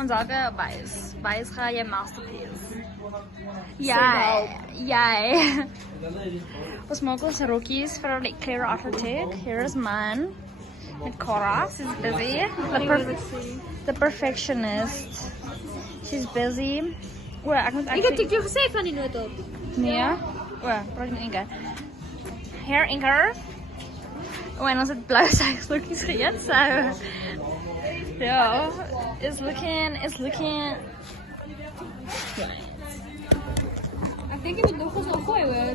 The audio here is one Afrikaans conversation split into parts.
Ons elke bys gaan jy masterpiece. Jy. Ons maak ons rokkies vir die Clara Athletic. Here is mine. Met Cora, she's busy. The perfectionist. She's busy. O, ek moet Ek het jou gesê van die noot op. Nee. O, praat met Inge. Hair Inge. O, en ons het blou seislokkies geëet, so. Ja, it's looking. Ek dink jy moet nog eens opgooi hoor.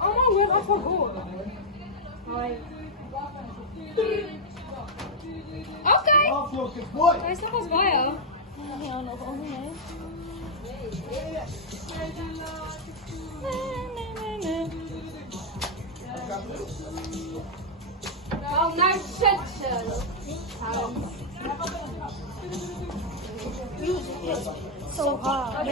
Oh my word, I forgot. Okay. What? Hy is nog ons baie. Ja, nog onder. Nou, nou sit ze. So hard.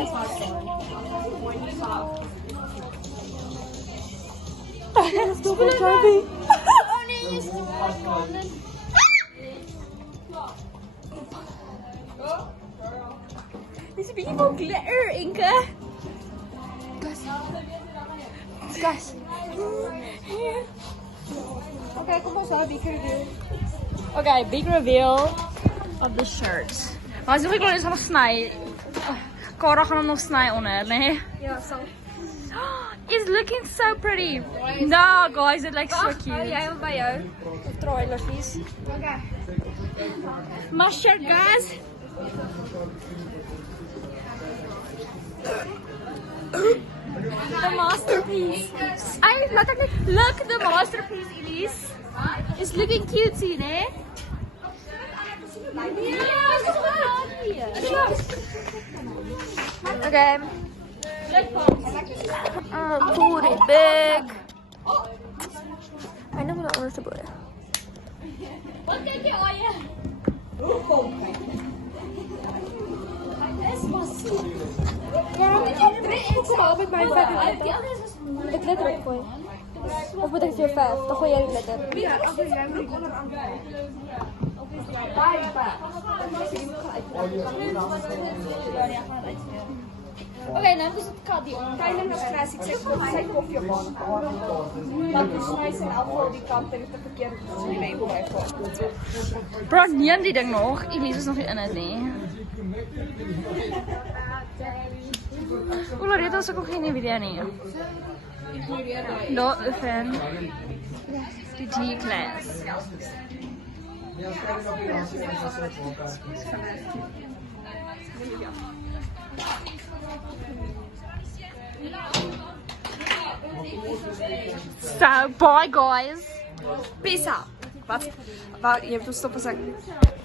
Let's go for Darby. Oh nee, je stond Dit is een beetje van glitter, Inke. Guys. Oké, kom ons wel big reveal. Okay, big reveal of the shirt. Maar as ek nog eens sny. Cara gaan hom nog sny onder, nee. Ja, zo. It's looking so pretty. No, guys, it looks so Oh, cute. jij wil bij jou. Of trailertjies. Oké. My shirt, guys. The masterpiece. I look the masterpiece, Elise. It's looking cutesy, né? Okay. Booty big. I know what I'm going to Wat denk je al je? Waarom niet op drie? Kom maar met mijn vet. De glitter opgooien. Of moet ik het weer verf? Dan gooi jij de glitter. Ja, als jij moet onder Oké, nou dus het kan die om. Kijk naar de classic, zijn koffie op. Want de snijdt zijn afval die kant en het verkeerde niet mee blijven. Bro, neem die ding nog. Elise is nog niet in het, nee. Loretta is ook geen video, nee. No, fan. Die G-class. So, bye guys. Peace out. Wat? Je hebt ons stoppen zeggen.